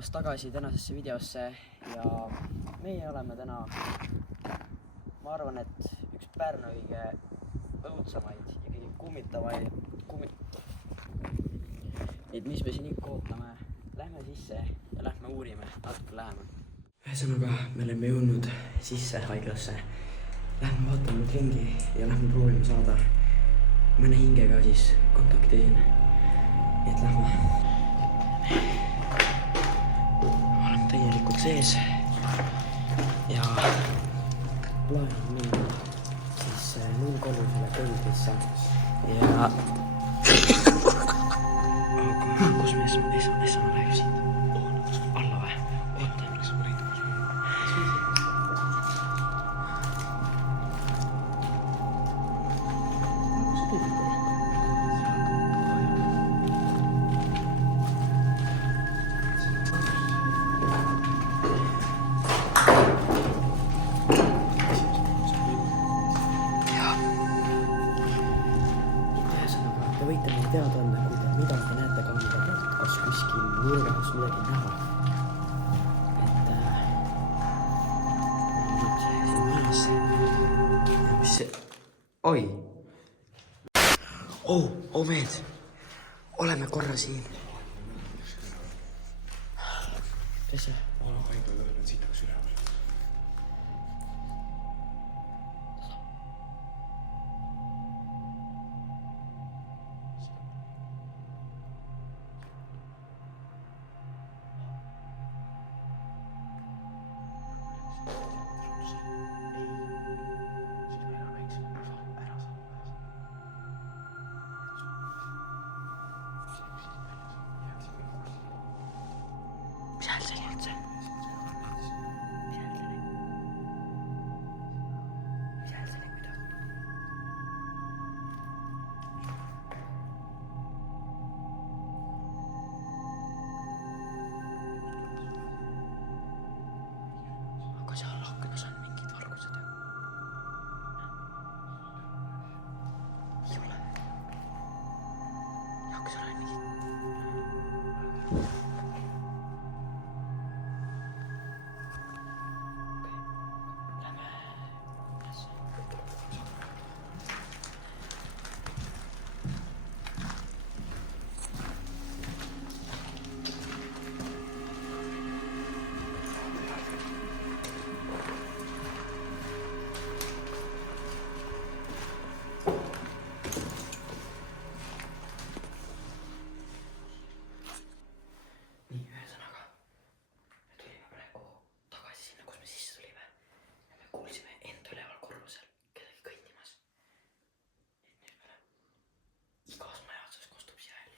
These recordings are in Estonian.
tulemast tagasi tänasesse videosse ja meie oleme täna, ma arvan, et üks Pärnu kõige õudsamaid ja kõige kummitavaid et mis me siin ikka ootame. Lähme sisse ja lähme uurime natuke lähemalt. Ühesõnaga, me oleme jõudnud sisse haiglasse. Lähme vaatame nüüd ringi ja lähme proovime saada mõne hingega siis kontakti siin. Nii et lähme. Oleme täielikult sees ja plaan on minna siis 0-3 koolidesse ja kus me esmane läheb siit? Alla või? Oota. Te võite meile teada anda, kui te midagi näete kaamera pealt, kas kuskil nurgas midagi näha. Nüüd siin majas. Ja mis see? Oi! Mehed! Oleme korra siin. Kes see? Haigla lõhed on sitaks üleval. Mis hääl see oli üldse? Mis hääl see oli muidu? Aga seal aknas on mingid valgused ju. Ei ole. Ja kui seal on mingid... Nii, ühesõnaga, me tulime praegu tagasi sinna, kus me sisse tulime ja me kuulsime enda üleval korrusel kedagi kõndimas. Nüüd me igas majatsus kostub see hääl,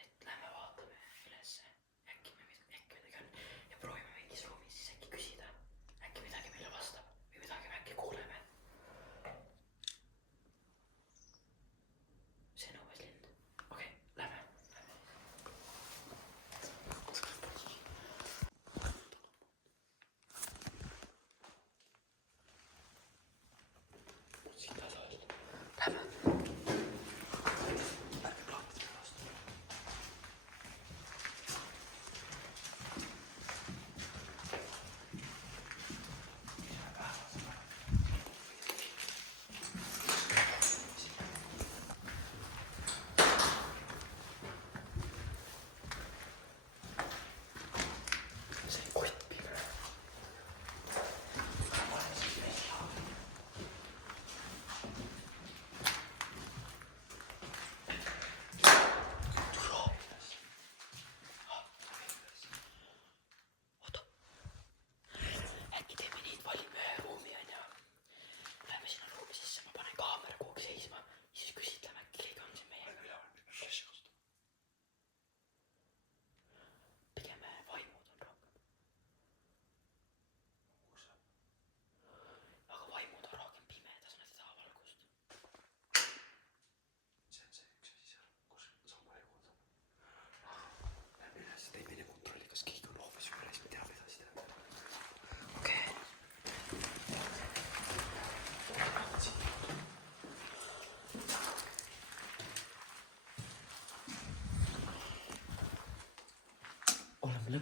et lähme vaatame ülesse, äkki midagi on ja proovime mingis ruumis siis äkki küsida, äkki midagi meile vastab või midagi me äkki kuuleme. See nõues lind. Okei, lähme.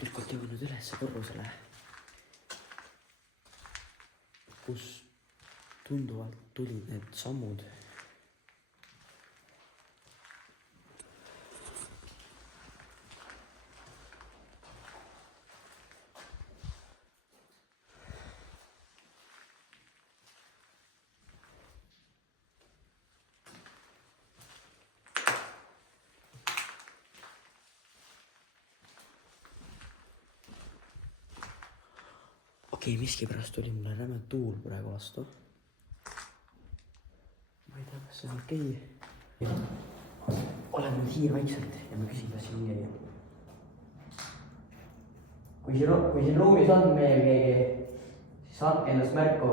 vaatlikult jõudnud ülesse korrusele, kus tunduvalt tulid need sammud. Okei, miskipärast tuli mulle räme tuul praegu vastu. Ma ei tea, kas see on okei. Olen nüüd hiir vaikselt ja ma küsin, kas siin hiiri. Kui siin ruumis on meil keegi, siis andke ennast märku.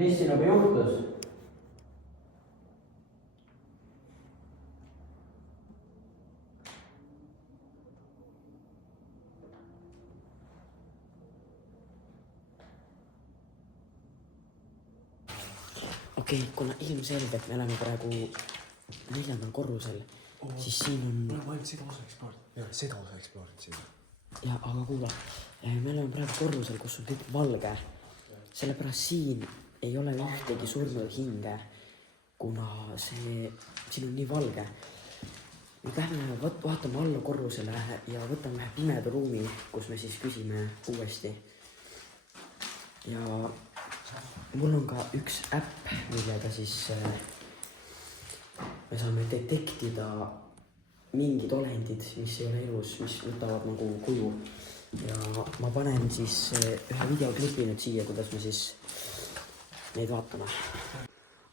Mis sinuga juhtus? Okei, kuna ilmselgelt me oleme praegu 4. korrusel, siis siin on... Me oleme ainult seda osa eksploorinud. Me oleme seda osa eksploorinud siin. Ja, aga kuula, me oleme praegu korrusel, kus on kõik valge. Sellepärast siin ei ole ühtegi surnud hinge, kuna siin on nii valge. Me lähme vaatame alla korrusele ja võtame ühe pimeda ruumi, kus me siis küsime uuesti. Ja mul on ka üks äpp, millega siis me saame detektida mingid olendid, mis ei ole elus, mis võtavad nagu kuju. Ja ma panen siis ühe videoklipi nüüd siia, kuidas me siis neid vaatame.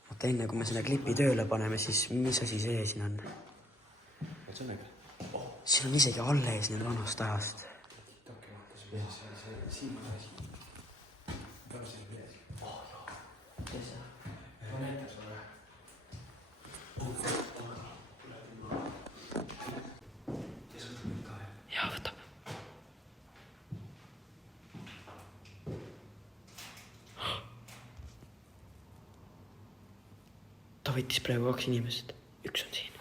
Oota, enne kui me selle klipi tööle paneme, siis mis asi see siin on? Siin on isegi alles need vanast ajast. Siin on asi. Kes see? Ma näitan sulle. Ja sa võtad mind ka, jah? Jaa, võtab. Ta võttis praegu 2 inimest. Üks on siin.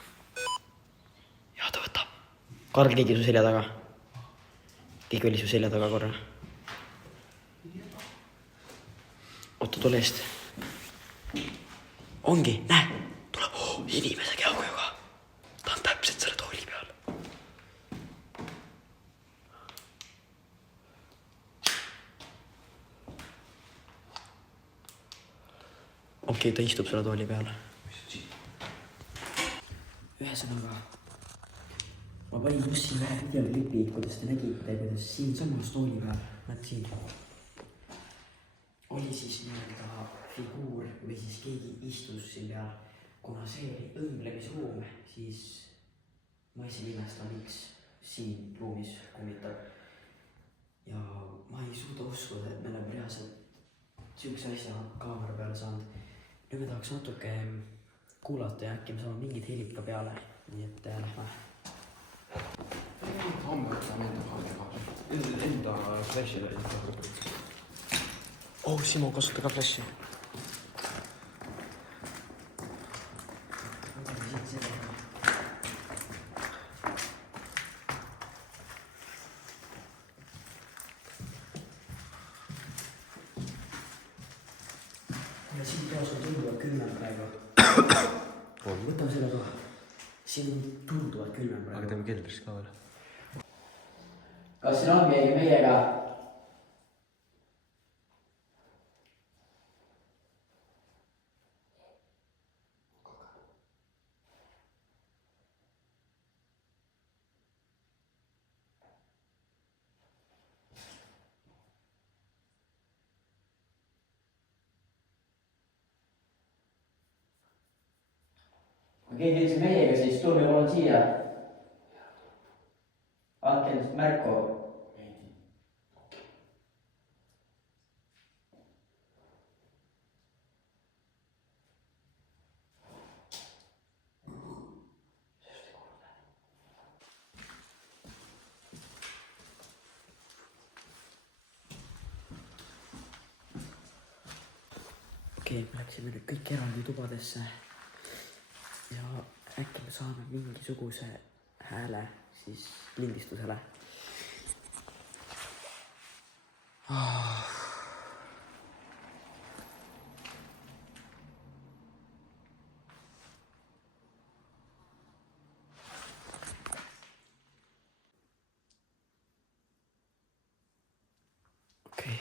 Jaa, ta võtab. Karl, keegi su selja taga. Keegi oli su selja taga korra. Oota, tule eest. Ongi, näe, tuleb inimese kehakujuga. Ta on täpselt selle tooli peal. Okei, ta istub selle tooli peal. Ühesõnaga, ma panin just siin ühe videoklipi, kuidas te nägite, kuidas siin samas tooli peal, näed siin, oli siis nii-öelda figuur või siis keegi istus siin peal. Kuna see oli õmblemisruum, siis ma ise imestan, miks siin ruumis kummitab. Ja ma ei suuda uskuda, et me oleme reaalselt sihukese asja kaamera peale saanud. Nüüd me tahaks natuke kuulata ja äkki me saame mingid helid ka peale. Nii et lähme. Homme võtame enda kaamera. Enda flashile. Oh, Simo, kasuta ka flashi. Ja siin peas on tunduvalt külmem praegu. Võtame selle toa. Siin on tunduvalt külmem praegu. Aga teeme keldris ka veel. Kas siin on keegi meiega? Kui keegi üldse meiega, siis tulge palun siia. Andke endast märku. okei, me läksime nüüd kõik eraldi tubadesse ja äkki me saame mingisuguse hääle siis lindistusele. Okei.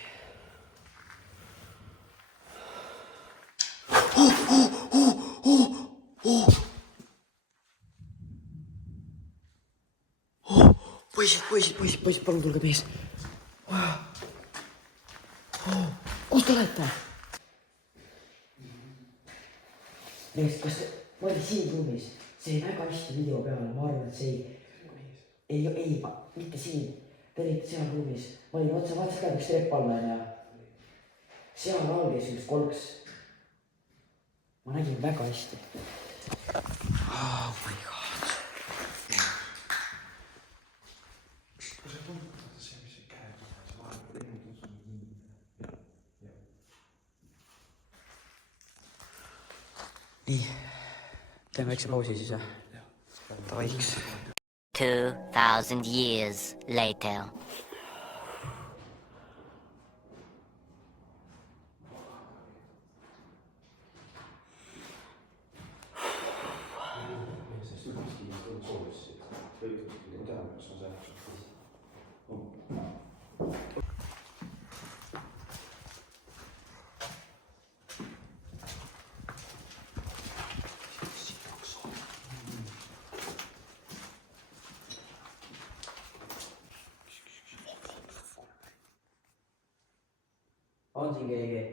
Poisid, palun tulge mees. Kus te olete? Mees, kas ma olin siin ruumis? See jäi väga hästi video peale, ma arvan, et see ei, mitte siin. Te olite seal ruumis. Ma olin otsa, vaatasid ka üks trepp alla ja seal alges üks kolks. Ma nägin väga hästi. Oh my god. Nii, teeme väikse pausi siis, jah? Tavaiks. 2000 years later. On siin keegi?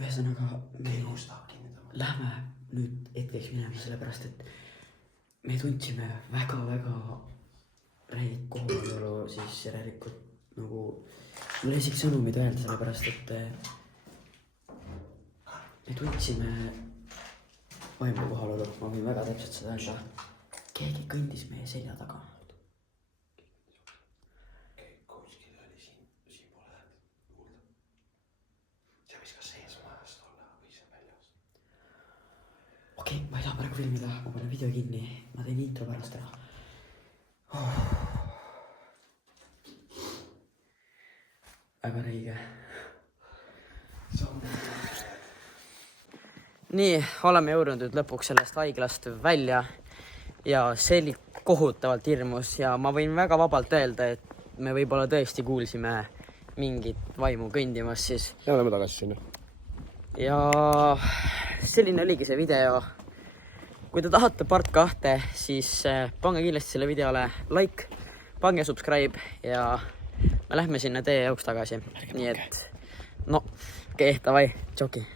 Ühesõnaga, me lähme nüüd hetkeks minema, sellepärast et me tundsime väga-väga räigit kohalolu, siis järelikult nagu mul ei isegi sõnumid öelda, sellepärast et me tundsime vaimu kohalolu, ma võin väga täpselt seda öelda. Keegi kõndis meie selja taga. Okei, ma ei saa praegu filmida, ma panen video kinni, ma teen intro pärast ära. Väga räige. Nii, oleme jõudnud nüüd lõpuks sellest haiglast välja ja see oli kohutavalt hirmus ja ma võin väga vabalt öelda, et me võib-olla tõesti kuulsime mingit vaimu kõndimas siis. Ja oleme tagasi sinna. Ja selline oligi see video. Kui te tahate part 2, siis pange kindlasti selle videole like, pange subscribe ja me lähme sinna teie jaoks tagasi. Nii et, no, okei, davai, tšoki.